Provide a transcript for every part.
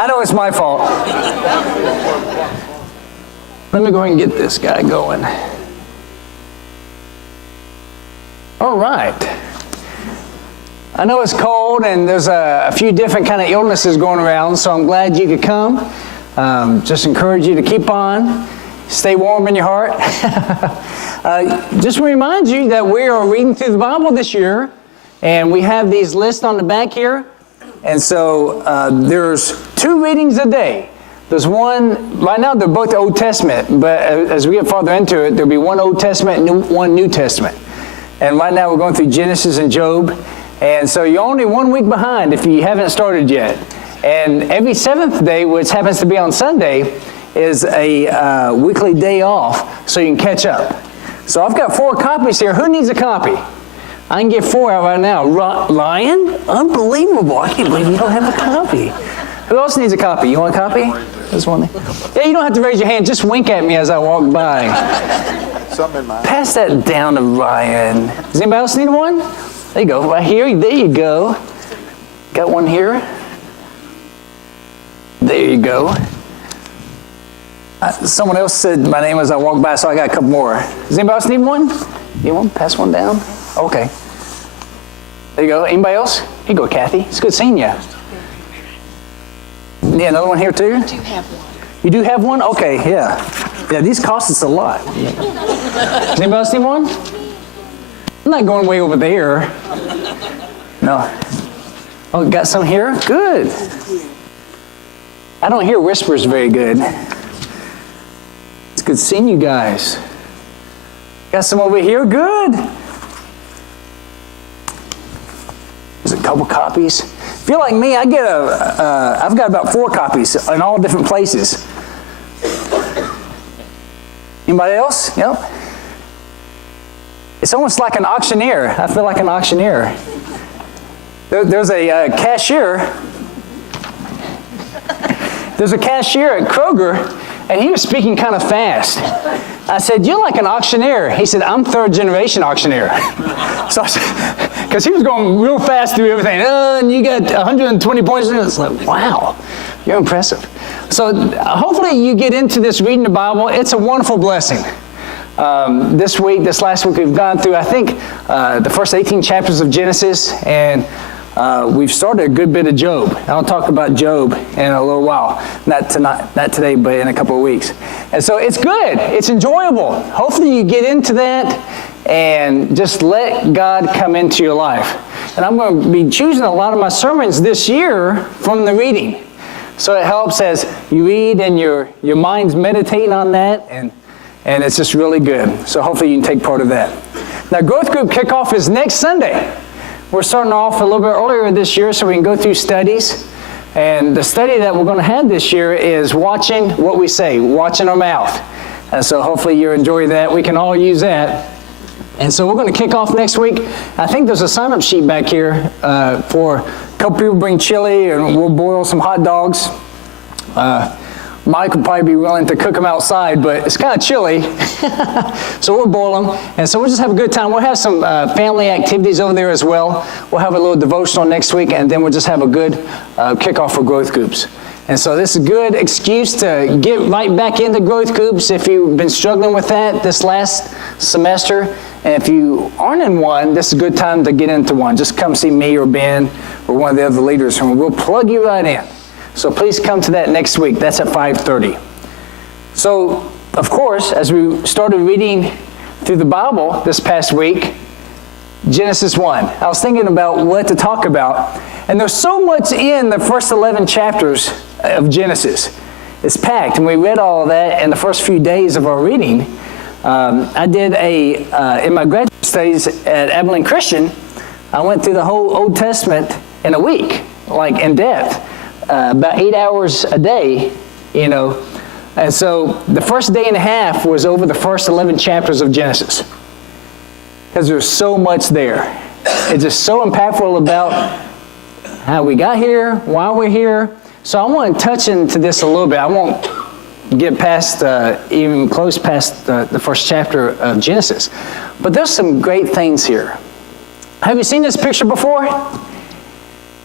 I know it's my fault. Let me go ahead and get this guy going. All right. I know it's cold and there's a few different kind of illnesses going around, so I'm glad you could come. Just encourage you to keep on. Stay warm in your heart. Just to remind you that we are reading through the Bible this year, and we have these lists on the back here. And so there's 2 readings a day. There's one, right now they're both Old Testament, but as we get farther into it, there'll be one Old Testament and one New Testament. And right now we're going through Genesis and Job. And so you're only 1 week behind if you haven't started yet. And every 7th day, which happens to be on Sunday, is a weekly day off, so you can catch up. So I've got 4 copies here. Who needs a copy? I can get 4 out right now. Ryan? Unbelievable. I can't believe you don't have a copy. Who else needs a copy? You want a copy? There's one there. Yeah, you don't have to raise your hand. Just wink at me as I walk by. Something in mind. Pass that down to Ryan. Does anybody else need one? There you go. Right here. There you go. Got one here. There you go. Someone else said my name as I walked by, so I got a couple more. Does anybody else need one? You want to pass one down? Okay. There you go. Anybody else? Here you go, Kathy. It's good seeing you. Yeah, another one here too? I do have one. You do have one? Okay, yeah. Yeah, these cost us a lot. Does anybody else need one? I'm not going way over there. No. Oh, got some here? Good. I don't hear whispers very good. It's good seeing you guys. Got some over here? Good. There's a couple copies. If you're like me, I've got about 4 copies in all different places. Anybody else? Yep. It's almost like an auctioneer. I feel like an auctioneer. There's a cashier. There's a cashier at Kroger, and he was speaking kind of fast. I said, "You're like an auctioneer." He said, "I'm 3rd generation auctioneer." So I said, because he was going real fast through everything. And you got 120 points. And it's like, wow, you're impressive. So hopefully you get into this reading the Bible. It's a wonderful blessing. This last week, we've gone through, I think, the first 18 chapters of Genesis, and we've started a good bit of Job. I'll talk about Job in a little while. Not today, but in a couple of weeks. And so it's good. It's enjoyable. Hopefully you get into that and just let God come into your life. And I'm going to be choosing a lot of my sermons this year from the reading. So it helps as you read and your mind's meditating on that, and it's just really good. So hopefully you can take part of that. Now, growth group kickoff is next Sunday. We're starting off a little bit earlier this year so we can go through studies. And the study that we're going to have this year is watching what we say, watching our mouth. And so hopefully you enjoy that. We can all use that. And so we're going to kick off next week. I think there's a sign-up sheet back here for a couple people bring chili, and we'll boil some hot dogs. Mike would probably be willing to cook them outside, but it's kind of chilly. So we'll boil them. And so we'll just have a good time. We'll have some family activities over there as well. We'll have a little devotional next week, and then we'll just have a good kickoff for growth groups. And so this is a good excuse to get right back into growth groups if you've been struggling with that this last semester. And if you aren't in one, this is a good time to get into one. Just come see me or Ben or one of the other leaders, and we'll plug you right in. So please come to that next week. That's at 5:30. So, of course, as we started reading through the Bible this past week, Genesis 1. I was thinking about what to talk about. And there's so much in the first 11 chapters of Genesis. It's packed, and we read all of that in the first few days of our reading. I did in my graduate studies at Abilene Christian, I went through the whole Old Testament in a week, like in depth. About 8 hours a day, you know. And so the first day and a half was over the first 11 chapters of Genesis. Because there's so much there. It's just so impactful about how we got here, why we're here. So I want to touch into this a little bit. I won't get past, even close past the first chapter of Genesis. But there's some great things here. Have you seen this picture before?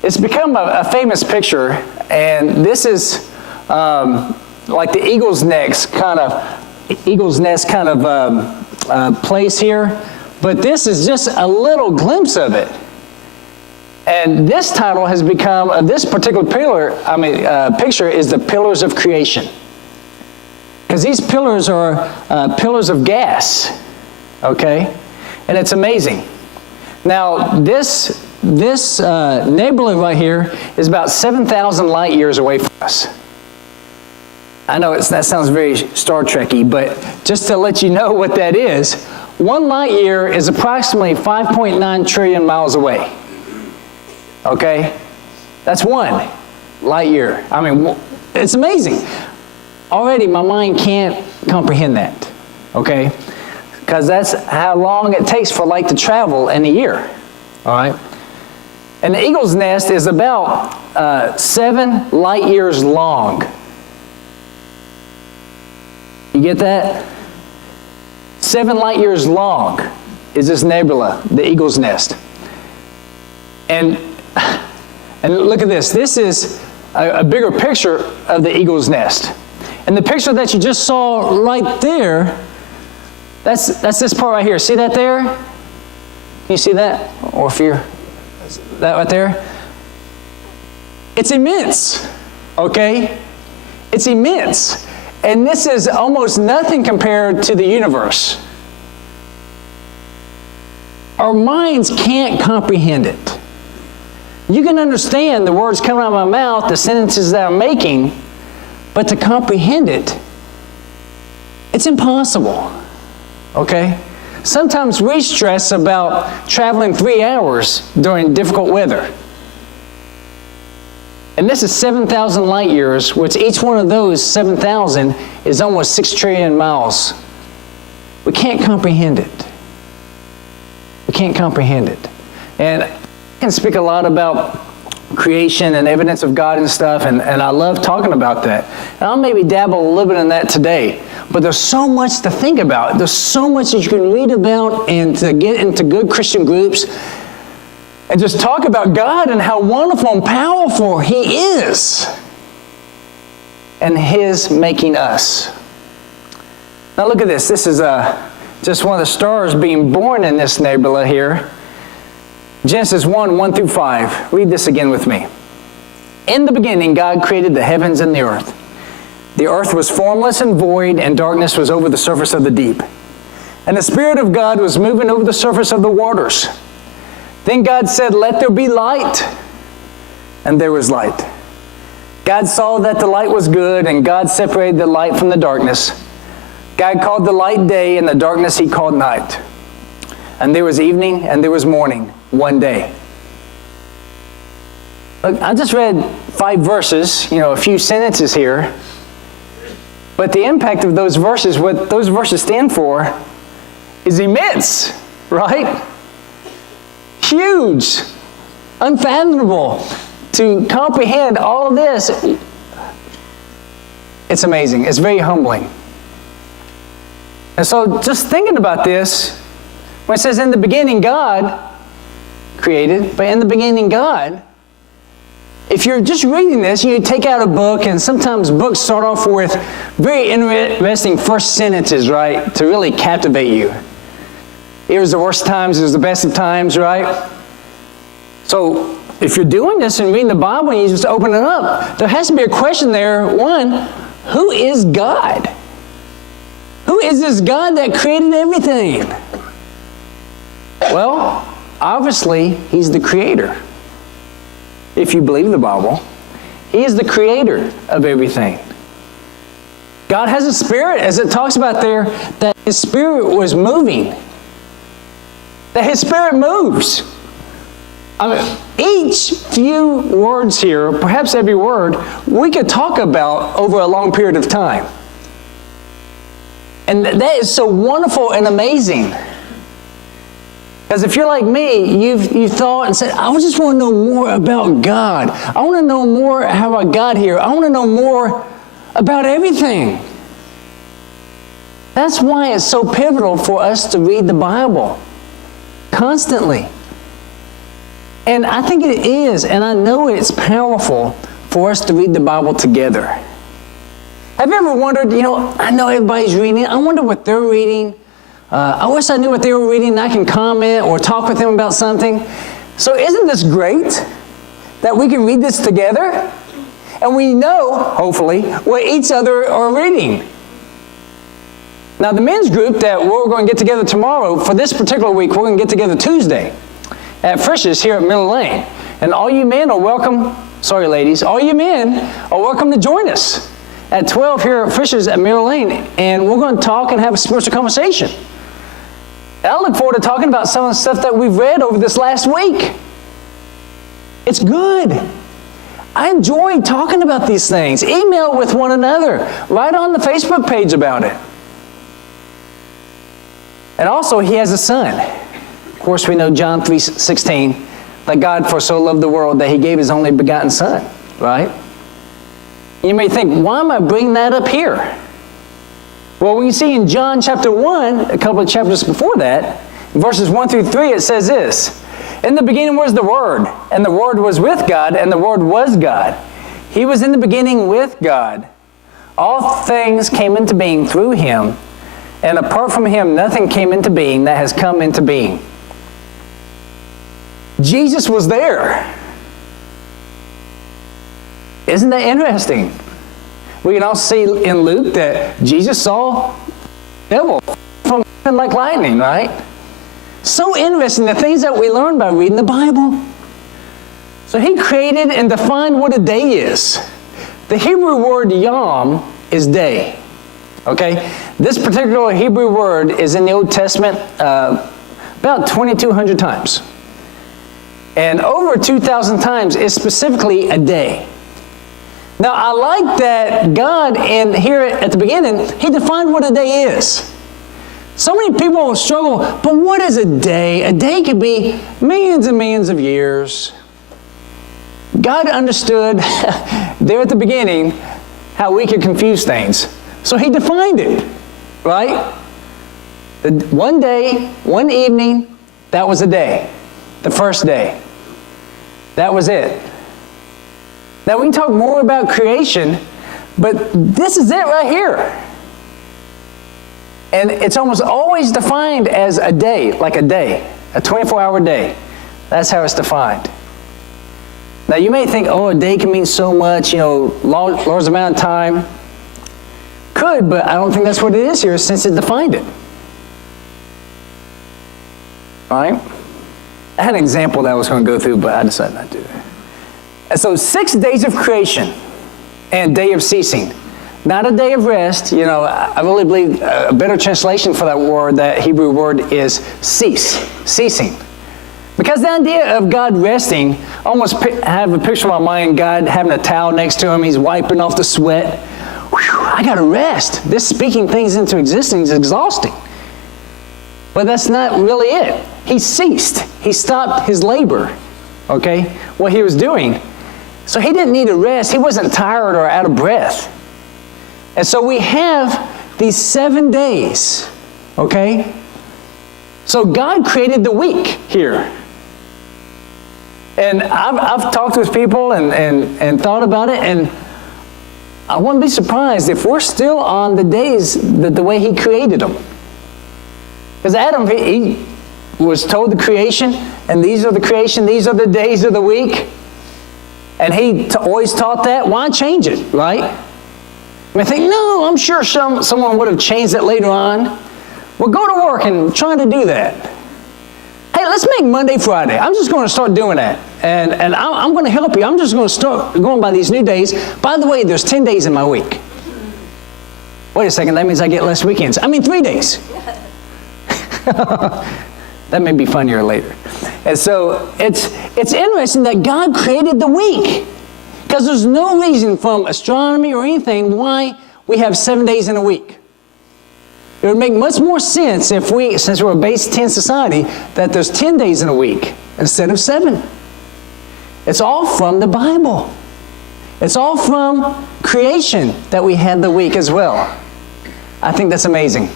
it's become a famous picture, and this is like the eagle's nest kind of place here, but this is just a little glimpse of it. And this title has become, this particular picture is the pillars of creation. Because these pillars are pillars of gas, okay? And it's amazing. Now, this nebula right here is about 7,000 light years away from us. I know that sounds very Star Trek-y, but just to let you know what that is, 1 light year is approximately 5.9 trillion miles away. Okay? That's 1 light year. I mean, it's amazing. Already my mind can't comprehend that. Okay? Because that's how long it takes for light to travel in a year. All right? And the eagle's nest is about 7 light years long. You get that? 7 light years long is this nebula, the eagle's nest. And look at this. This is a bigger picture of the eagle's nest. And the picture that you just saw right there, that's this part right here. See that there? Can you see that? Or if you're, that right there? It's immense, okay? It's immense. And this is almost nothing compared to the universe. Our minds can't comprehend it. You can understand the words coming out of my mouth, the sentences that I'm making, but to comprehend it, it's impossible. Okay? Sometimes we stress about traveling 3 hours during difficult weather. And this is 7,000 light years, which each one of those 7,000 is almost 6 trillion miles. We can't comprehend it. We can't comprehend it. And I can speak a lot about creation and evidence of God and stuff, and I love talking about that. And I'll maybe dabble a little bit in that today. But there's so much to think about. There's so much that you can read about and to get into good Christian groups and just talk about God and how wonderful and powerful He is and His making us. Now look at this. This is just one of the stars being born in this nebula here. Genesis 1 through 5. Read this again with me. In the beginning, God created the heavens and the earth. The earth was formless and void, and darkness was over the surface of the deep. And the Spirit of God was moving over the surface of the waters. Then God said, "Let there be light." And there was light. God saw that the light was good, and God separated the light from the darkness. God called the light day, and the darkness He called night. And there was evening, and there was morning, one day. Look, I just read 5 verses, a few sentences here. But the impact of those verses, what those verses stand for, is immense, right? Huge, unfathomable. To comprehend all of this, it's amazing. It's very humbling. And so just thinking about this, when it says in the beginning God created, but in the beginning God, if you're just reading this, you take out a book, and sometimes books start off with very interesting first sentences, right, to really captivate you. It was the worst times, it was the best of times, right? So if you're doing this and reading the Bible and you just open it up, there has to be a question there. One, who is God? Who is this God that created everything? Well, obviously, He's the Creator. If you believe the Bible, He is the Creator of everything. God has a Spirit, as it talks about there, that His Spirit was moving. That His Spirit moves. I mean, each few words here, perhaps every word, we could talk about over a long period of time. And that is so wonderful and amazing. Because if you're like me, you've thought and said, I just want to know more about God. I want to know more how I got here. I want to know more about everything. That's why it's so pivotal for us to read the Bible constantly. And I think it is, and I know it's powerful for us to read the Bible together. Have you ever wondered, I know everybody's reading. I wonder what they're reading. I wish I knew what they were reading and I can comment or talk with them about something. So isn't this great that we can read this together? And we know, hopefully, what each other are reading. Now, the men's group that we're going to get together tomorrow, for this particular week, we're going to get together Tuesday at Frisch's here at Miller Lane. And all you men are welcome, sorry ladies, all you men are welcome to join us at 12 here at Frisch's at Miller Lane. And we're going to talk and have a spiritual conversation. And I look forward to talking about some of the stuff that we've read over this last week. It's good. I enjoy talking about these things. Email with one another. Write on the Facebook page about it. And also, he has a son. Of course, we know John 3:16, that God for so loved the world that he gave his only begotten son, right? You may think, why am I bringing that up here? Well, we see in John chapter 1, a couple of chapters before that, verses 1 through 3, it says this: in the beginning was the Word, and the Word was with God, and the Word was God. He was in the beginning with God. All things came into being through him, and apart from him, nothing came into being that has come into being. Jesus was there. Isn't that interesting? We can also see in Luke that Jesus saw the devil from heaven like lightning, right? So interesting, the things that we learn by reading the Bible. So he created and defined what a day is. The Hebrew word yom is day. Okay? This particular Hebrew word is in the Old Testament about 2,200 times. And over 2,000 times is specifically a day. Now, I like that God, and here at the beginning, he defined what a day is. So many people will struggle, but what is a day? A day could be millions and millions of years. God understood there at the beginning how we could confuse things. So he defined it, right? One day, one evening, that was a day. The first day. That was it. Now, we can talk more about creation, but this is it right here. And it's almost always defined as a day, like a day, a 24-hour day. That's how it's defined. Now, you may think, a day can mean so much, large amount of time. Could, but I don't think that's what it is here since it defined it. All right? I had an example that I was going to go through, but I decided not to. And so 6 days of creation and day of ceasing. Not a day of rest. I really believe a better translation for that word, that Hebrew word, is cease, ceasing. Because the idea of God resting, I almost have a picture in my mind, God having a towel next to him, he's wiping off the sweat. Whew, I got to rest. This speaking things into existence is exhausting. But that's not really it. He ceased. He stopped his labor, okay, what he was doing. So he didn't need a rest. He wasn't tired or out of breath. And so we have these 7 days, okay? So God created the week here. And I've talked with people and thought about it, and I wouldn't be surprised if we're still on the days the way he created them. Because Adam, he was told the creation, and these are the creation, these are the days of the week. And he always taught that. Why change it, right? I think, no, I'm sure someone would have changed it later on. Well, go to work and try to do that. Hey, let's make Monday Friday. I'm just going to start doing that. And I'm going to help you. I'm just going to start going by these new days. By the way, there's 10 days in my week. Wait a second, that means I get less weekends. 3 days. That may be funnier later. And so it's interesting that God created the week. Because there's no reason from astronomy or anything why we have 7 days in a week. It would make much more sense if since we're a base 10 society, that there's 10 days in a week instead of 7. It's all from the Bible. It's all from creation that we had the week as well. I think that's amazing.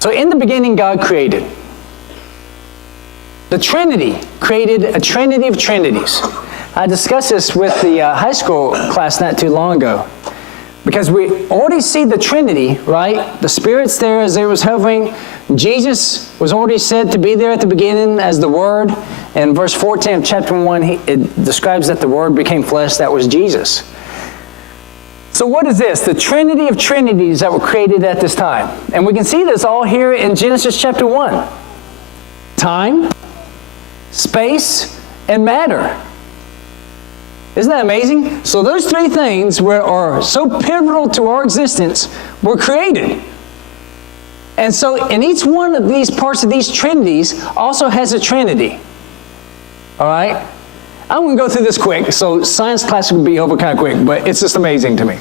So in the beginning, God created. The Trinity created a trinity of trinities. I discussed this with the high school class not too long ago. Because we already see the Trinity, right? The Spirit's there as they was hovering. Jesus was already said to be there at the beginning as the Word. In verse 14 of chapter 1, it describes that the Word became flesh. That was Jesus. So what is this? The Trinity of Trinities that were created at this time. And we can see this all here in Genesis chapter 1. Time, space, and matter. Isn't that amazing? So those three things are so pivotal to our existence were created. And so in each one of these parts of these trinities also has a trinity. All right? I'm going to go through this quick. So science class will be over kind of quick, but it's just amazing to me.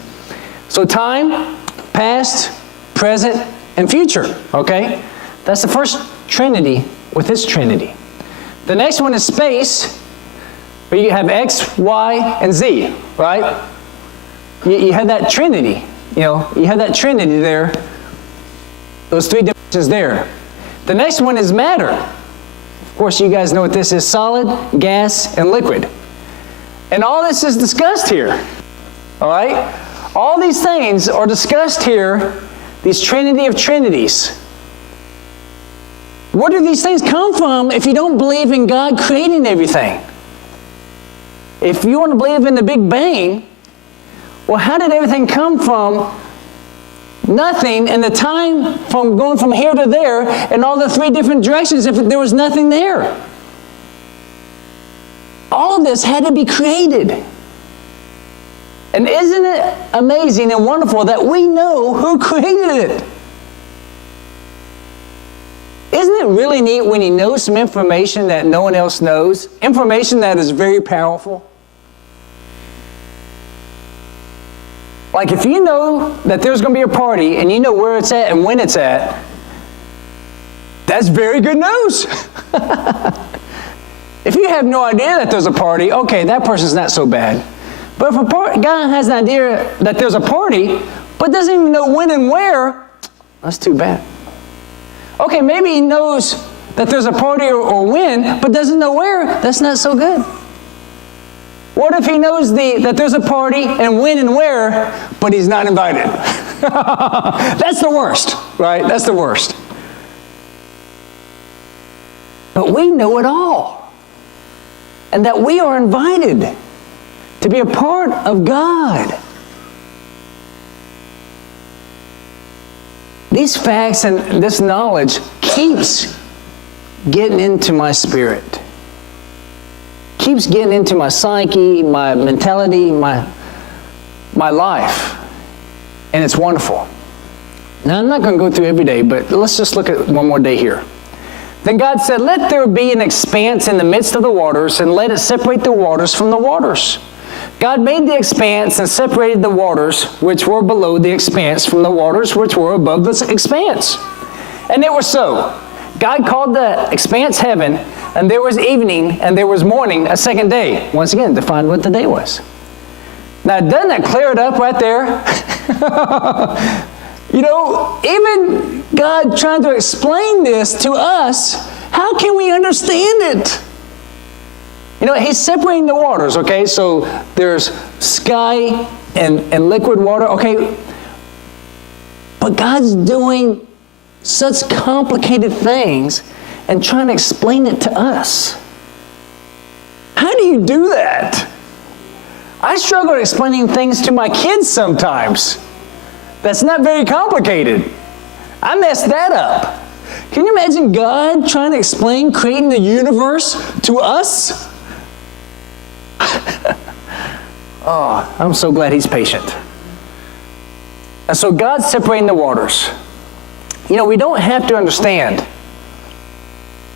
So time, past, present, and future. Okay? That's the first trinity with this trinity. The next one is space. Where you have X, Y, and Z, right? You have that trinity, you have that trinity there. Those three dimensions there. The next one is matter. Of course, you guys know what this is: solid, gas, and liquid. And all this is discussed here, all right? All these things are discussed here, these trinity of trinities. Where do these things come from if you don't believe in God creating everything? If you want to believe in the Big Bang, well, how did everything come from nothing and the time from going from here to there and all the three different directions if there was nothing there? All of this had to be created. And isn't it amazing and wonderful that we know who created it? Isn't it really neat when you know some information that no one else knows? Information that is very powerful. Like if you know that there's going to be a party and you know where it's at and when it's at, that's very good news. If you have no idea that there's a party, okay, that person's not so bad. But if a guy has an idea that there's a party, but doesn't even know when and where, that's too bad. Okay, maybe he knows that there's a party or when, but doesn't know where, that's not so good. What if he knows that there's a party and when and where, but he's not invited? That's the worst, right? That's the worst. But we know it all. And that we are invited to be a part of God. These facts and this knowledge keeps getting into my spirit. Keeps getting into my psyche, my mentality, my life. And it's wonderful. Now, I'm not going to go through every day, but let's just look at one more day here. Then God said, "Let there be an expanse in the midst of the waters, and let it separate the waters from the waters." God made the expanse and separated the waters which were below the expanse from the waters which were above the expanse. And it was so. God called the expanse heaven, and there was evening, and there was morning, a second day. Once again, define what the day was. Now, doesn't that clear it up right there? Even God trying to explain this to us, how can we understand it? He's separating the waters, okay? So there's sky and liquid water, okay? But God's doing such complicated things and trying to explain it to us. How do you do that? I struggle explaining things to my kids sometimes. That's not very complicated. I messed that up. Can you imagine God trying to explain creating the universe to us? Oh, I'm so glad He's patient. And so God's separating the waters. We don't have to understand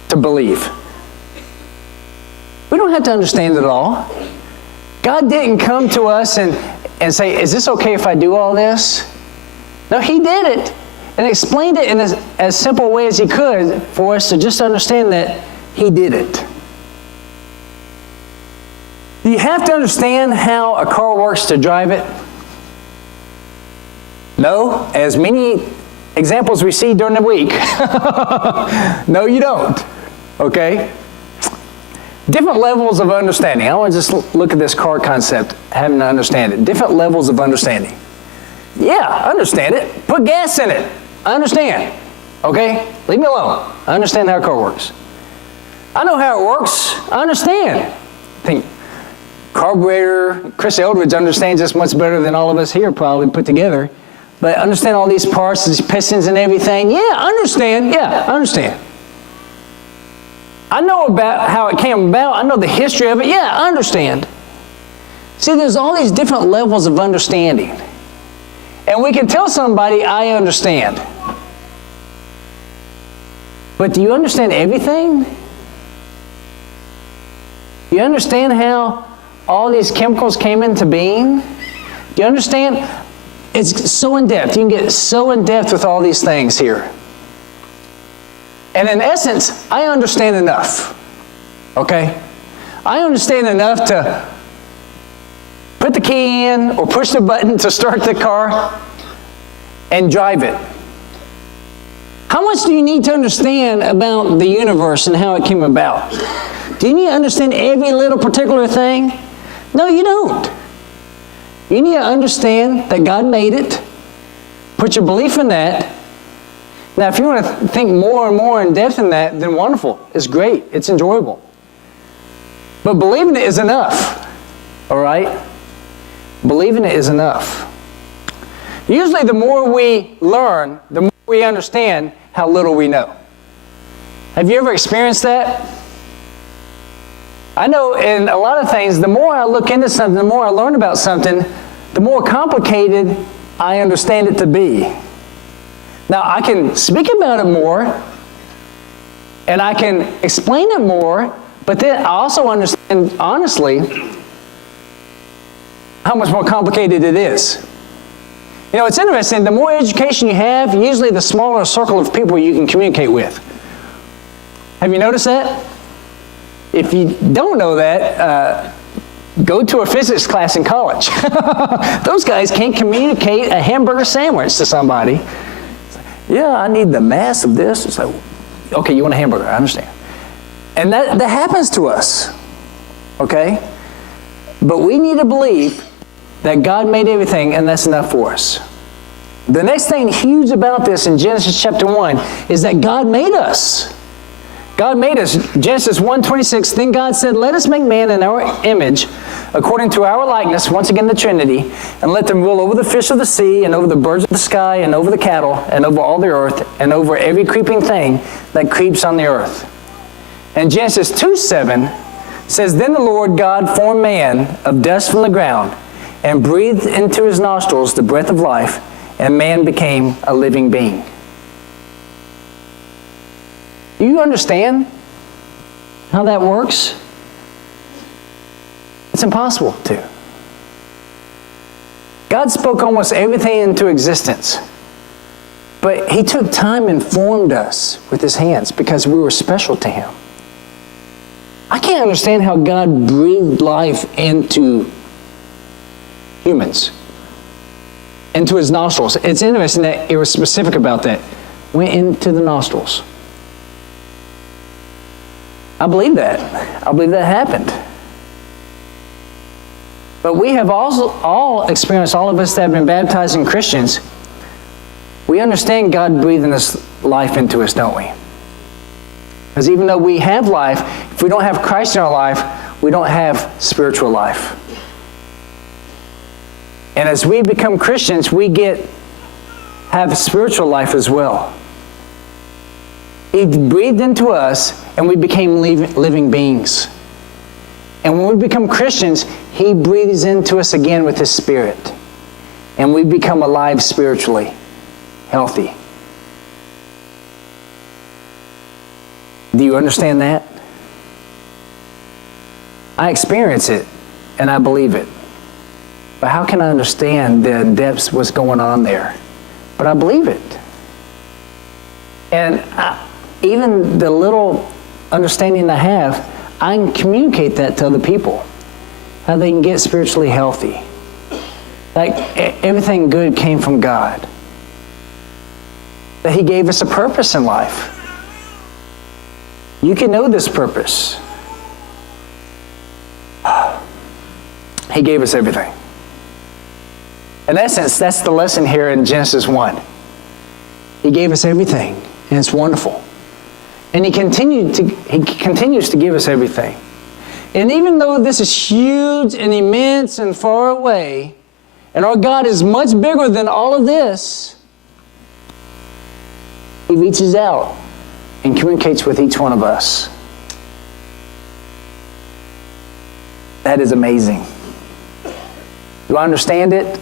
to believe. We don't have to understand it all. God didn't come to us and say, "Is this okay if I do all this?" No, He did it and explained it in as simple a way as He could for us to just understand that He did it. Do you have to understand how a car works to drive it? No, as many examples we see during the week. No, you don't. Okay? Different levels of understanding. I want to just look at this car concept, having to understand it. Different levels of understanding. Yeah, I understand it. Put gas in it. I understand. Okay? Leave me alone. I understand how a car works. I know how it works. I understand. I think carburetor, Chris Eldridge understands this much better than all of us here probably put together. But understand all these parts, these pistons and everything. Yeah, I understand. Yeah, I understand. I know about how it came about. I know the history of it. Yeah, I understand. See, there's all these different levels of understanding. And we can tell somebody, I understand. But do you understand everything? Do you understand how all these chemicals came into being? Do you understand? It's so in-depth. You can get so in-depth with all these things here. And in essence, I understand enough. Okay? I understand enough to put the key in or push the button to start the car and drive it. How much do you need to understand about the universe and how it came about? Do you need to understand every little particular thing? No, you don't. You need to understand that God made it. Put your belief in that. Now, if you want to think more and more in depth in that, then wonderful. It's great. It's enjoyable. But believing it is enough. All right? Believing it is enough. Usually, the more we learn, the more we understand how little we know. Have you ever experienced that? I know in a lot of things, the more I look into something, the more I learn about something, the more complicated I understand it to be. Now, I can speak about it more, and I can explain it more, but then I also understand, honestly, how much more complicated it is. You know, it's interesting, the more education you have, usually the smaller circle of people you can communicate with. Have you noticed that? If you don't know that, go to a physics class in college. Those guys can't communicate a hamburger sandwich to somebody. Yeah, I need the mass of this. It's like, okay, you want a hamburger, I understand. And that happens to us, okay? But we need to believe that God made everything, and that's enough for us. The next thing huge about this in Genesis chapter 1 is that God made us. God made us. Genesis 1:26, then God said, let us make man in our image, according to our likeness, once again the Trinity, and let them rule over the fish of the sea, and over the birds of the sky, and over the cattle, and over all the earth, and over every creeping thing that creeps on the earth. And Genesis 2:7 says, then the Lord God formed man of dust from the ground, and breathed into his nostrils the breath of life, and man became a living being. Do you understand how that works? It's impossible to. God spoke almost everything into existence, but He took time and formed us with His hands because we were special to Him. I can't understand how God breathed life into humans, into His nostrils. It's interesting that it was specific about that. Went into the nostrils. I believe that. I believe that happened. But we have also all experienced, all of us that have been baptized in Christians, we understand God breathing this life into us, don't we? Because even though we have life, if we don't have Christ in our life, we don't have spiritual life. And as we become Christians, we have spiritual life as well. He breathed into us, and we became living beings. And when we become Christians, He breathes into us again with His Spirit. And we become alive spiritually, healthy. Do you understand that? I experience it, and I believe it. But how can I understand the depths of what's going on there? But I believe it. And even the little understanding I have, I can communicate that to other people. How they can get spiritually healthy. Like everything good came from God. That He gave us a purpose in life. You can know this purpose. He gave us everything. In essence, that's the lesson here in Genesis 1. He gave us everything, and it's wonderful. And He continues to give us everything. And even though this is huge and immense and far away, and our God is much bigger than all of this, He reaches out and communicates with each one of us. That is amazing. Do I understand it?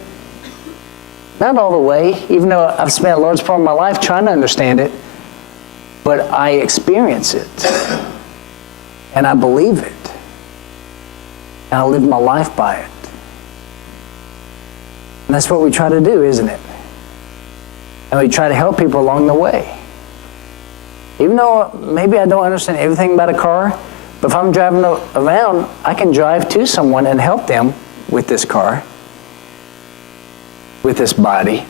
Not all the way, even though I've spent a large part of my life trying to understand it, but I experience it, and I believe it, and I live my life by it. And that's what we try to do, isn't it? And we try to help people along the way. Even though maybe I don't understand everything about a car, but if I'm driving around, I can drive to someone and help them with this car, with this body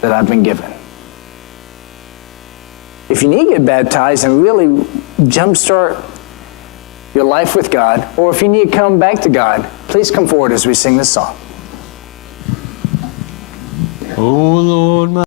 that I've been given. If you need to get baptized and really jumpstart your life with God, or if you need to come back to God, please come forward as we sing this song. Oh Lord, my